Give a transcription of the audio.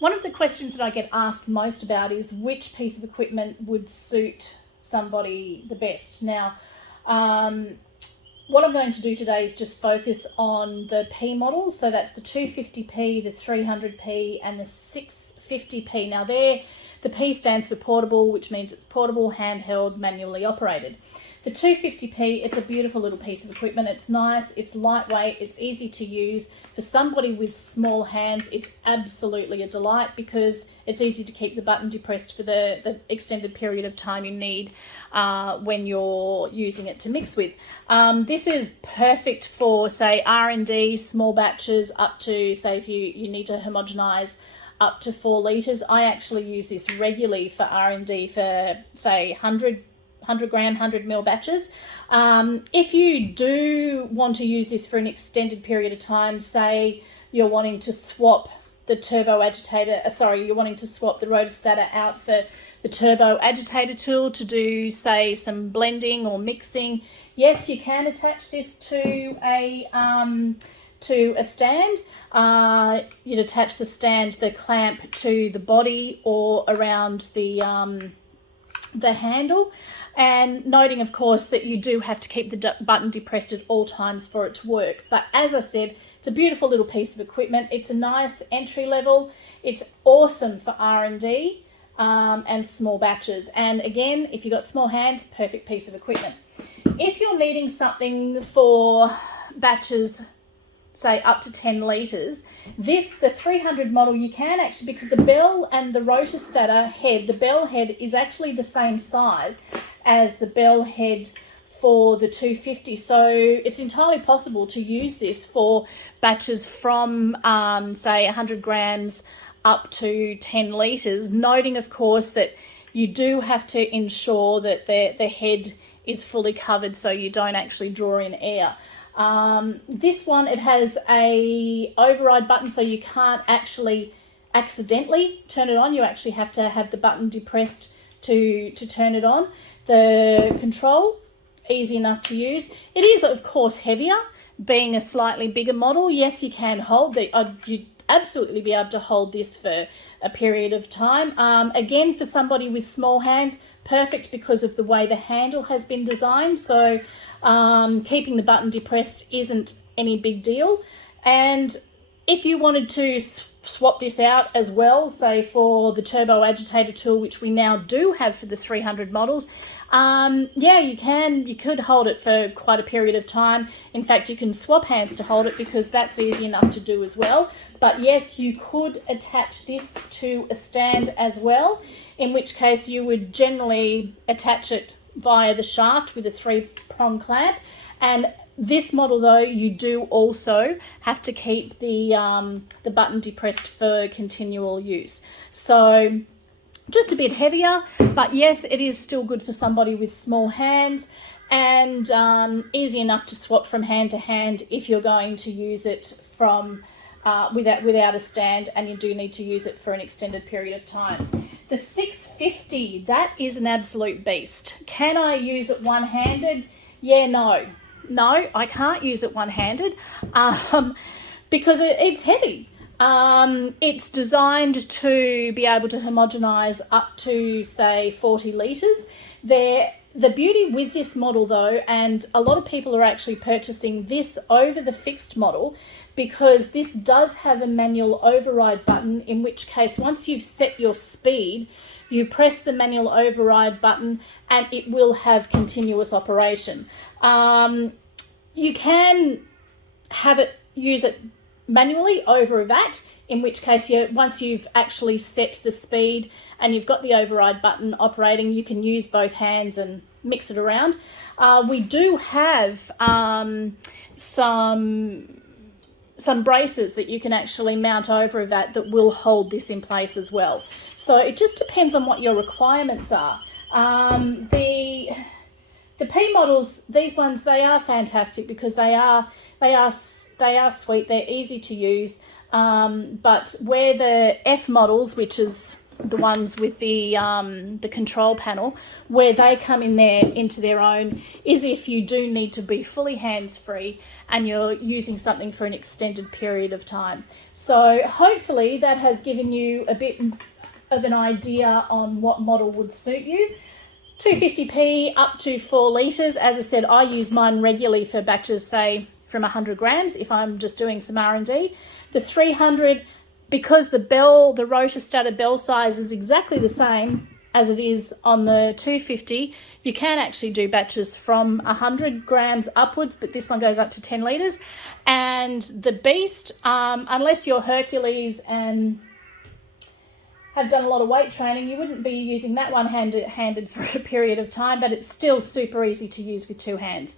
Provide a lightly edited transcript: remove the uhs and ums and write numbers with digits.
One of the questions that I get asked most about is which piece of equipment would suit somebody the best. Now, what I'm going to do today is just focus on the P models. So that's the 250p, the 300p, and the 650p. Now, the P stands for portable, which means it's portable, handheld, manually operated. The 250p, it's a beautiful little piece of equipment. It's nice, it's lightweight, it's easy to use. For somebody with small hands, it's absolutely a delight because it's easy to keep the button depressed for the extended period of time you need when you're using it to mix with. This is perfect for, say, R&D, small batches up to, say, if you need to homogenize up to 4 litres. I actually use this regularly for R&D for, say, 100 gram, 100 ml batches. If you do want to use this for an extended period of time, say you're wanting to swap the turbo agitator, you're wanting to swap the rotostator out for the turbo agitator tool to do, say, some blending or mixing, yes, you can attach this to a stand. You'd attach the clamp to the body or around the handle, and noting, of course, that you do have to keep the button depressed at all times for it to work. But as I said, it's a beautiful little piece of equipment. It's a nice entry level. It's awesome for R&D and small batches. And again, if you've got small hands, perfect piece of equipment. If you're needing something for batches, say up to 10 litres, the 300 model, you can actually, because the bell and the rotostator head, the bell head is actually the same size as the bell head for the 250. So it's entirely possible to use this for batches from, say, 100 grams up to 10 litres, noting, of course, that you do have to ensure that the head is fully covered so you don't actually draw in air. This one, it has a override button, so you can't actually accidentally turn it on. You actually have to have the button depressed to turn it on. The control, easy enough to use. It is, of course, heavier, being a slightly bigger model. Yes, you can hold you'd absolutely be able to hold this for a period of time. Again, for somebody with small hands, perfect because of the way the handle has been designed. So keeping the button depressed isn't any big deal. And if you wanted to swap this out as well, say for the turbo agitator tool, which we now do have for the 300 models, yeah, you could hold it for quite a period of time. In fact, you can swap hands to hold it because that's easy enough to do as well. But yes, you could attach this to a stand as well, in which case you would generally attach it via the shaft with a 3-prong clamp. And this model, though, you do also have to keep the button depressed for continual use. So just a bit heavier, but yes, it is still good for somebody with small hands, and easy enough to swap from hand to hand if you're going to use it from without a stand, and you do need to use it for an extended period of time. The 650, that is an absolute beast. Can I use it one-handed? Yeah, no, I can't use it one-handed because it's heavy. It's designed to be able to homogenize up to, say, 40 litres. The beauty with this model, though, and a lot of people are actually purchasing this over the fixed model, because this does have a manual override button, in which case once you've set your speed, you press the manual override button and it will have continuous operation. You can use it manually over a VAT, in which case once you've actually set the speed and you've got the override button operating, you can use both hands and mix it around. We do have some braces that you can actually mount over a VAT that will hold this in place as well. So it just depends on what your requirements are. The P models, these ones, they are fantastic because they are sweet, they're easy to use. But where the F models, which is the ones with the control panel, where they come in there into their own, is if you do need to be fully hands-free and you're using something for an extended period of time. So hopefully that has given you a bit of an idea on what model would suit you. 250p up to 4 litres. As I said, I use mine regularly for batches, say, from 100 grams if I'm just doing some R&D. The 300, because the rotor starter bell size is exactly the same as it is on the 250, you can actually do batches from 100 grams upwards, but this one goes up to 10 litres. And the Beast, unless you're Hercules and have done a lot of weight training, you wouldn't be using that one handed for a period of time, but it's still super easy to use with 2 hands.